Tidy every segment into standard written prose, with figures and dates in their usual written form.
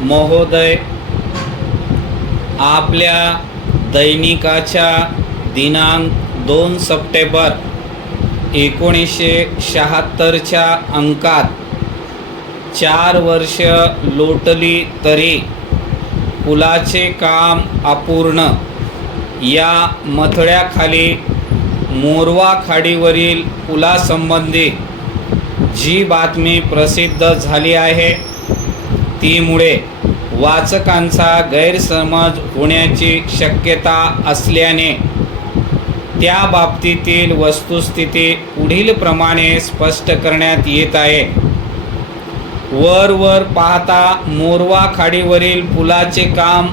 महोदय, आपल्या दैनिकाच्या दिनांक 2 सप्टेंबर 1976च्या अंकात 4 वर्ष लोटली तरी पुलाचे काम अपूर्ण या मथळ्याखाली मोरवा खाडीवरील पुलासंबंधी जी बातमी प्रसिद्ध झाली आहे तीमुळे वाचकांचा गैरसमज होण्याची शक्यता असल्याने त्या बाबतीतील वस्तुस्थिती पुढील प्रमाणे स्पष्ट करण्यात येत आहे. वर पाहता मोरवा खाडीवरील पुलाचे काम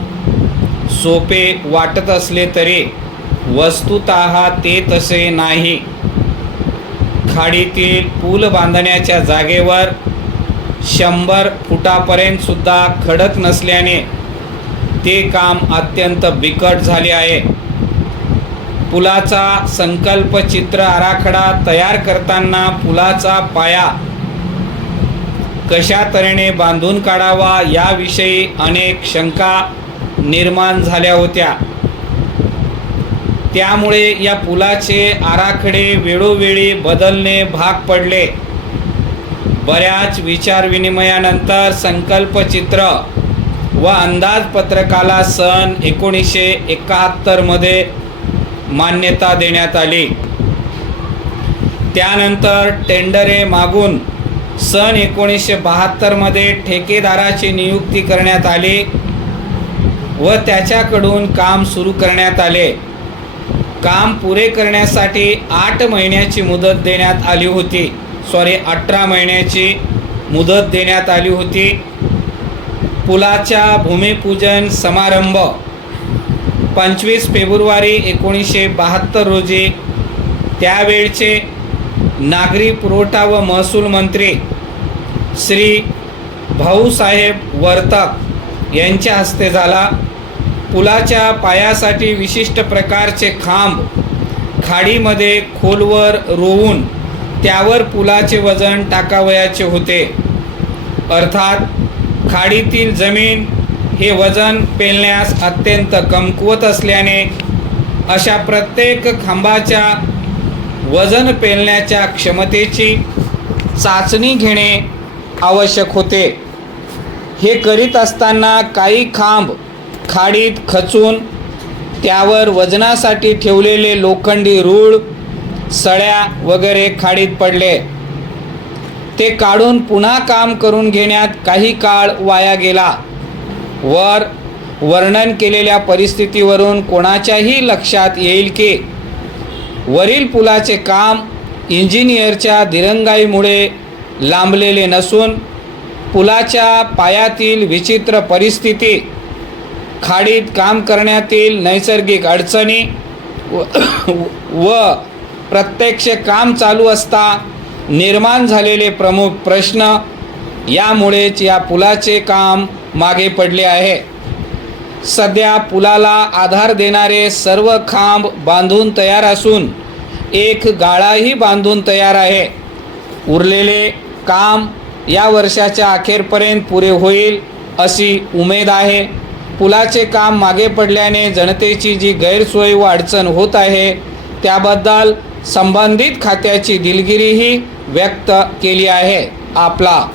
सोपे वाटत असले तरी वस्तुतः ते तसे नाही. खाडीतील पूल बांधण्याच्या जागेवर 100 फुटापर्यंत सुद्धा खडक नसल्याने ते काम अत्यंत बिकट झाले आहे. पुलाचा संकल्प चित्र आराखडा तयार करताना पुलाचा पाया कशा तऱ्हेने बांधून काढावा याविषयी अनेक शंका निर्माण झाल्या होत्या. त्यामुळे या पुलाचे आराखडे वेळोवेळी बदलणे भाग पडले. बऱ्याच विचारविनिमयानंतर संकल्पचित्र व अंदाजपत्रकाला सन 1971 मध्ये मान्यता देण्यात आली. त्यानंतर टेंडरे मागून सन 1972 मध्ये ठेकेदाराची नियुक्ती करण्यात आली व त्याच्याकडून काम सुरू करण्यात आले. काम पुरे करण्यासाठी 8 महिन्याची मुदत देण्यात आली होती. 18 महिन्याची मुदत देण्यात आली होती. पुलाचा भूमिपूजन समारंभ 25 फेब्रुवारी 1972 रोजी त्यावेळचे नागरी पुरवठा व महसूल मंत्री श्री भाऊसाहेब वर्तक यांच्या हस्ते झाला. पुलाच्या पायासाठी विशिष्ट प्रकारचे खांब खाडीमध्ये खोलवर रोवून त्यावर पुलाचे वजन टाकावयाचे होते. अर्थात खाडीतील जमीन हे वजन पेलण्यास अत्यंत कमकुवत असल्याने अशा प्रत्येक खांबाच्या वजन पेलण्याच्या क्षमतेची चाचणी घेणे आवश्यक होते. हे करीत असताना काही खांब खाडीत खचून त्यावर वजनासाठी ठेवलेले लोखंडी रूळ, सळ्या वगैरे खाडीत पडले. ते काढून पुन्हा काम करून घेण्यात काही काळ वाया गेला. वर वर्णन केलेल्या परिस्थितीवरून कोणाच्याही लक्षात येईल की वरील पुलाचे काम इंजिनियरच्या दिरंगाईमुळे लांबलेले नसून पुलाच्या पायातील विचित्र परिस्थिती, खाडीत काम करण्यातील नैसर्गिक अडचणी व प्रत्यक्ष काम चालू असता निर्माण झालेले प्रमुख प्रश्न यामुळेच या पुलाचे काम मागे पडले आहे. सध्या पुलाला आधार देणारे सर्व खांब बांधून तयार असून एक गाळाही बांधून तयार आहे. उरलेले काम या वर्षाच्या अखेरपर्यंत पुरे होईल अशी उमेद आहे. पुलाचे काम मागे पडल्याने जनतेची जी गैरसोय व अडचण होत आहे त्याबद्दल संबंधित खात्याची दिलगिरीही व्यक्त केली आहे. आपला